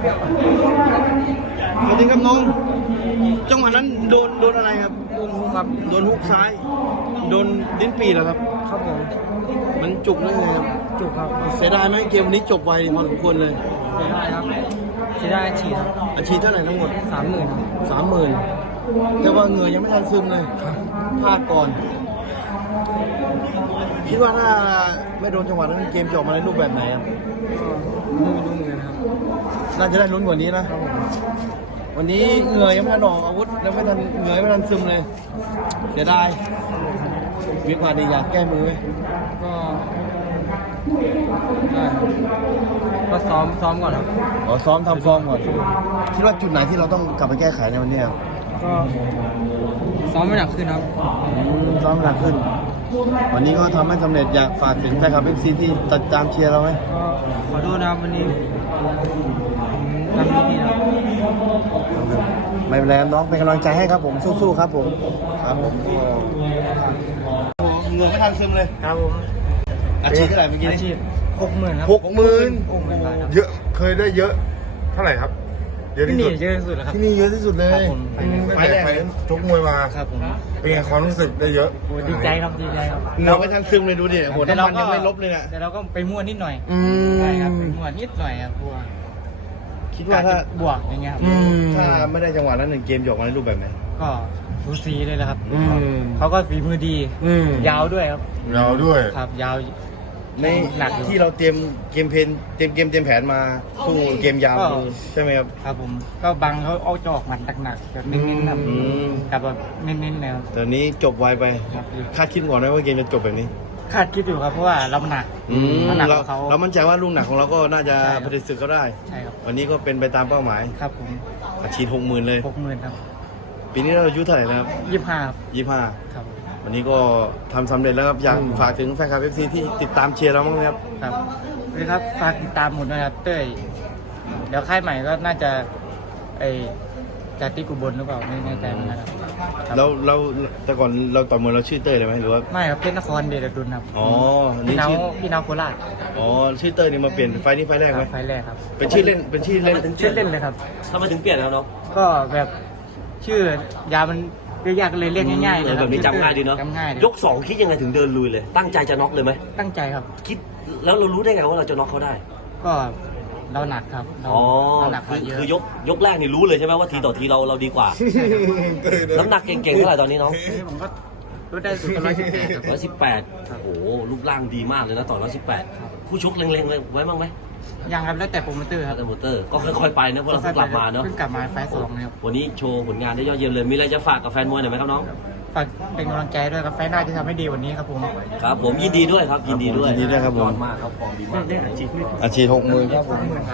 สวัสดีครับน้อง จังหวะนั้นโดนโดนอะไรครับ โดนฮุกครับ โดนฮุกซ้าย โดนลิ้นปีเหรอครับ ครับผม มันจุกนั่นไงครับ จุกครับ เสียดายไหมเกมวันนี้จบไวพอสมควรเลย เสียดายครับ เสียดายฉีดครับอาชีพเท่าไหร่ทั้งหมดสามหมื่นสามหมื่นแต่ว่าเหงื่อยังไม่ทันซึมเลยพลาดก่อน คิดว่าถ้าไม่โดนจังหวะนั้นเกมจะออกมาในรูปแบบไหนครับก็ไม่รู้เหมือนกันครับ น่าจะได้ลุ้นกว่านี้นะครับผมวันนี้เหงื่อยังไม่ทันออกอาวุธยังไม่ทันเหงื่อยังไม่ทันซึมเลย เสียดายมีความดีอยากแก้มือไหมก็ได้ก็ซ้อมซ้อมก่อนครับขอซ้อมทำฟอร์มก่อนคิดว่าจุดไหนที่เราต้องกลับไปแก้ไขในวันนี้ครับก็ซ้อมไม่หนักขึ้นครับซ้อมหนักขึ้น วันนี้ก็ทำให้สำเร็จอยากฝากถึงแฟนคลับเอฟซีที่ติดตามเชียร์เราไหมก็ขอโทษนะครับวันนี้ผมทำ ไม่ดีครับไม่เป็นไรครับน้องเป็นกำลังใจให้ครับผมสู้ๆครับผมครับผมเหงื่อไม่ทันซึมเลยครับผมอาชีพเท่าไหร่เมื่อกี้อานี้ชีพหกหมื่นครับหกหมื่นหกหมื่นบาทครับเยอะเคยได้เยอะเท่าไหร่ครับ เยอะที่ที่นี่สุดเยอะที่สุดแล้วครับที่นี่เยอะที่สุดเลยครับผมอืมไฟไฟแรแรกกไป ชกมวยมาครับผมเป็นไงความรู้สึกได้เยอะ โอ้ดีใจครับดีใจครับเหงื่อไม่ทันซึมเลยดูดิโอ้โหน้ำมันยังไม่ลบเลยน่ะแต่เราก็ไปมั่วนิดหน่อยอืมใช่ครับไปมั่วนิดหน่อยครับพวกคิดว่าถ้าบวกอย่างเงี้ยครับอืม ถ้าไม่ได้จังหวะนั้นหนึ่งเกมจะออกมาในรูปแบบไหนก็สูสีเลยแหละครับอืม เขาก็ฝีมือดี อืมยาวด้วยครับเราด้วย ครับยาว ในหนักอยู่ ที่เราเตรียมเกมเพลนเตรียมเกมเตรียมแผนมาสู้เกมยาวก็ใช่ไหมครับ ครับผมก็บังเขาเอาจอกหมัดหนักๆแบบเน้นๆครับอืม กับแบบเน้นๆเลยครับตอนนี้จบไวไป ครับคาดคิดก่อนไหมว่าเกมจะจบแบบนี้คาดคิดอยู่ครับเพราะว่าเราหนักอืมน้ำหนักเราของเขา เรามั่นใจว่าลูกหนักของเราก็น่าจะใช่ครับผลิตศึกก็ได้ ใช่ครับวันนี้ก็เป็นไปตามเป้าหมายครับผมอาชีพหกหมื่นเลย หกหมื่นครับปีนี้เราอายุเท่าไหร่แล้วครับยี่สิบห้าครับยี่ห้าครับผม วันนี้ก็ทำสำเร็จแล้วครับอยากฝากถึงแฟนคลับเอฟซีที่ติดตามเชียร์เราบ้างไหมครับครับนี่ครับฝากติดตามหมดนะครับเต้ยเดี๋ยวค่ายใหม่ก็น่าจะไอจาติกุบลหรือเปล่าไม่แน่ใจเหมือนกันครับครับเราเราแต่ก่อนเราต่อยมวยเราชื่อเต้ยเลยไหมหรือว่าไม่ครับเพชรนครเดชดุลครับอ๋ออันพี่นี่น้องชื่อพี่น้องโคราชอ๋อชื่อเต้ยนี่มาเปลี่ยนไฟล์นี้ไฟล์แรกไหมไฟล์แรกครับเป็นชื่อเล่นเป็นชื่อเล่นชื่อเล่นเลยครับทำไมถึงเปลี่ยนแล้วเนาะก็แบบชื่อยามัน เรียกยากเลยเรียกง่ายๆเอเลยอคแบรับบนี้จำง่ายดีเนาะจำง่ายเลยยกสองคิดยังไงถึงเดินลุยเลย ตั้งใจจะน็อกเลยไหมตั้งใจครับ คิดแล้วเรารู้ได้ไงว่าเราจะน็อกเขาได้ ก็เราหนักครับเราอ๋อเราหนักคืมาอเยอะคือยกยกแรกนี่รู้เลยใช่ไหมว่าทีต่อทีเราเราดีกว่า น้ำหนักเก่งๆเท่าไหร่ตอนนี้น้องนี่ผมก็ลดได้สุดก็ร้อยสิบแปดครับร้อยสิบแปดโอ้โหรูปร่างดีมากเลยนะต่อร้อยสิบแปดผู้ชกเล็งๆเลยไว้บ้างไหม ยังครับแล้วแต่โปรโมเตอร์ครับแต่มอเตอร์ ก็ค่อยๆไปนะเพราะเราเพิ่งกลับมาเนาะเพิ่งกลับมาไฟล์สองนะครับวันนี้โชว์ผลงานได้ยอดเยี่ยมเลยมีอะไรจะฝากกับแฟนมวยหน่อยไหมครับน้องฝากเป็นกำลังใจด้วยครับไฟล์หน้าจะทำให้ดีกวันนี้ครับผม ครับผมยินดีด้วยครับยินดีด้วยยินดีด้วยครับผม ยอดมากครับฟอร์มดีมาก อาชีพหกหมื่นครับผม